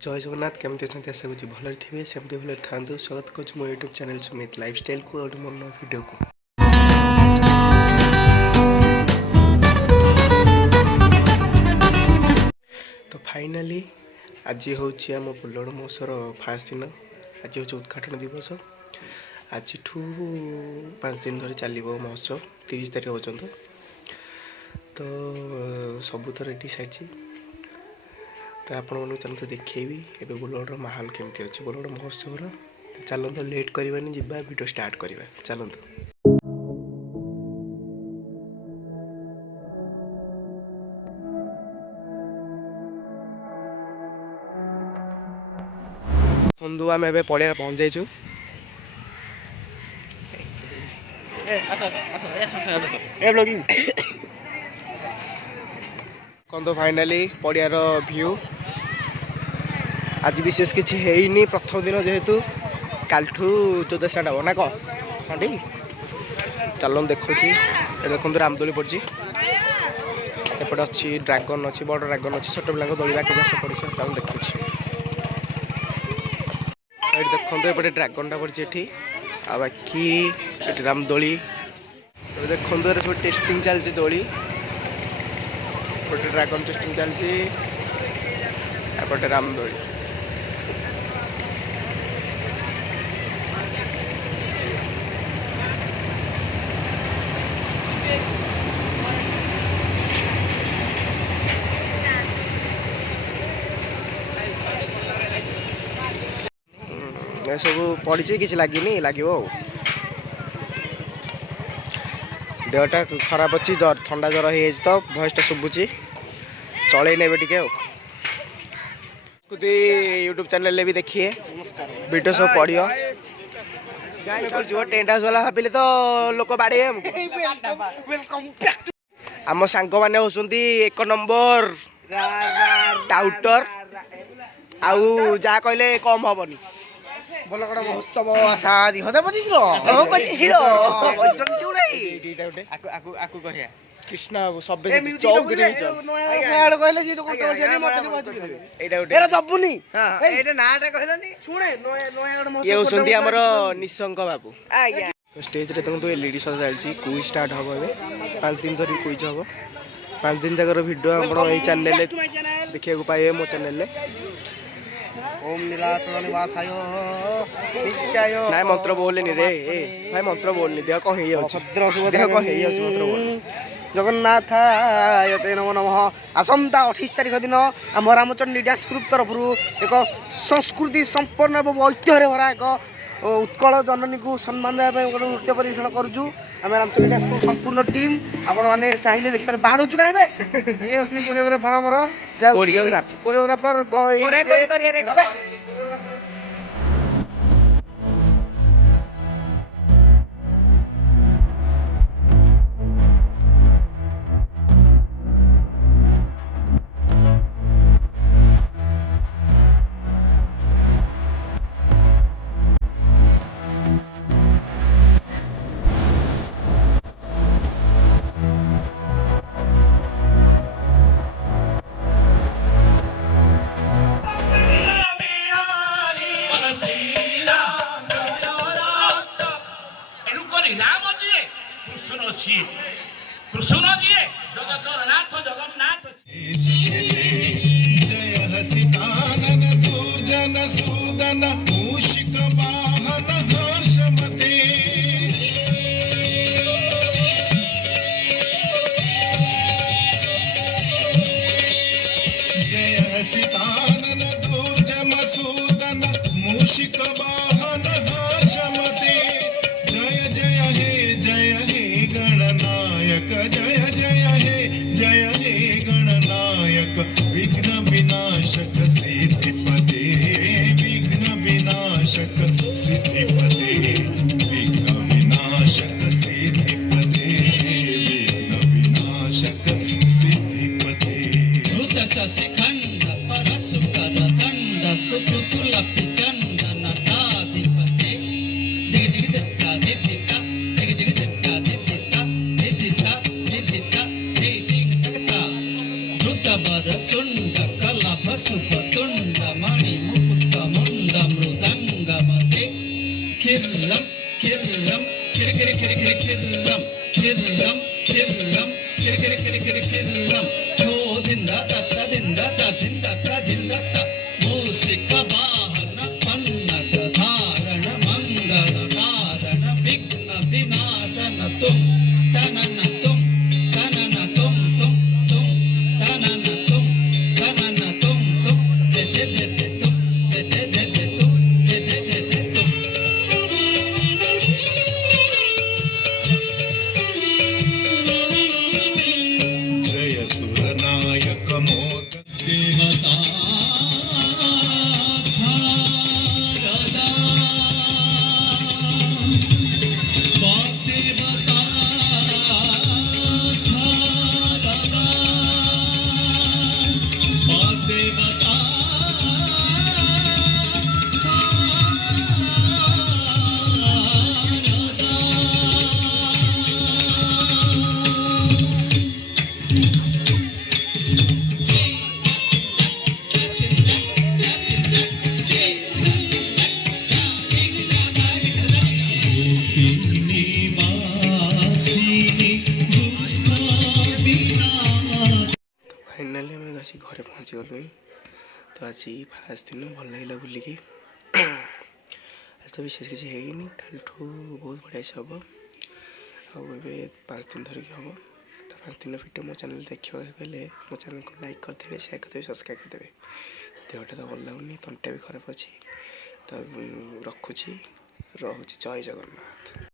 जय जगन्नाथ केमती अच्छा आशा करूँ भले थे सेमती भले था स्वागत करुँ मो यूट्यूब चैनल सुमित लाइफस्टाइल को गोटे मोर नया वीडियो को। तो फाइनाली आज हूँ आम पुलड़ महोत्सव फास्ट दिन। आज हूँ उद्घाटन दिवस। आज 5 दिन धरी चलो महोत्सव 30 तारीख पर्यंत। तो सबू तो रेडी सारी तो आपण चलते देखी ए बोलगड़ माहौल केमती अच्छे बोलगड़ महोत्सव। चलते लेट करवानी जीवा वीडियो स्टार्ट करवा चलते। बंधु आम ए पड़िया पहुँच जाइचु। कौन तो फाइनाली पड़ियार व्यू आज विशेष किसी है प्रथम दिन जेहेतु कालठू 14 स्टार्ट हम ना कह हाँ ठीक। चलो देखो देखो रामदोली पड़ी एपटे अच्छी ड्रागन अच्छी बड़ ड्रागन अच्छी छोट पिला दोली बाकी सब पड़ी चलो देखो ये देखो एपटे ड्रागन टा पड़ी आ बाकी रामदोली देखो सब टेस्टिंग चलती दोली गोटे ड्रागन टेस्टिंग चलती एपटे रामदोली। सब पड़ी किसी लगे लगे देहटा खराब अच्छी जर ठंडा जर हो तो भयसटा शुभुची चल ने टे यूट्यूब चैनल भी देखिए वीडियो सब पढ़ियो जो टेंट हाउस वाला भाविले तो लोक बाड़े आम सांग मैंने होती 1 नंबर टाउटर आउ जहाँ कहले कम हेनी बोलगड़ महोत्सव आशा 2025 कृष्णा सब चौधरी निशंक बाबू स्टेज रे देखो एलईडी सब चलती क्विज स्टार्ट हम ए 5 दिन धरी क्विज हम 5 दिन जाकर वीडियो आप चैनल देखा पाए मो चैनल ओम नीलाचल निवासाय नाय मंत्र बोलनी रे भाई मंत्र बोलनी देह कौन भद्र सुभद्र कौन मंत्र बोल जगन्नाथाय ते नमो नमः। आसंता 28 तारीख दिन आम रामचंडी डांस ग्रुप तरफ एक संस्कृति संपन्न एवं ऐतिह्य भरा एक उत्कल जननी को सम्मान देवाई गोटे नृत्य परिवेषण करुचु आम रामचंडी डांस ग्रुप संपूर्ण टीम आपण मैंने चाहिए देखिए बाहर कोरियोग्राफर कृष्ण जी जगतर नाथ जगन्नाथ जय हसितानन दुर्जन सूदन मूषिक वाहन हर्षमते जय हसितानन दुर्जन सूदन मूषिक वाहन हर्षमते जय जय हे गणनायक जय हे गणनायक विघ्न विनाशक सिद्धिपते विघ्न विनाशक सिद्धिपते विघ्न विनाशक सिद्धिपते विघ्न विनाशक सिद्धिपते धृत शशिखंड परशुकर दंड सुकृतुल पिचंदन दाधिपते दिग दिग दिक्का दिक्का दिग दिग दिक्का दिक्का दिक्का दिक्का दिग तकता धृत बर सुंड कलभ सुपतुंड मणि Kirram, kirram, kir kir kir kir kirram, kirram, kirram, kir kir kir kir kirram. Jo dinda ta dinda ta dinda ta dinda ta. Musika bahana pannaka dharana mangala karana vigna vinasana tum tanana tum tanana tum tum tum tanana tum tanana tum tum te te te te tum te te te te tum te te te te tum. जय सुरनायक मोद देवता finally आम आसी घरे पहुँची गलु तो आज fast दिन भल लगे बुलिकी आज तो विशेष किसी है कल बहुत बढ़िया से हम आए 5 दिन धरिकी हम तो 5 दिन भिडियो मो चैनल देखा गले मो चैनल को लाइक करदे शेयर करदे सब्सक्राइब करदे देहटा तो भल लगुनि तंटा भी खराब अच्छी तो रखुची रोचे जय जगन्नाथ।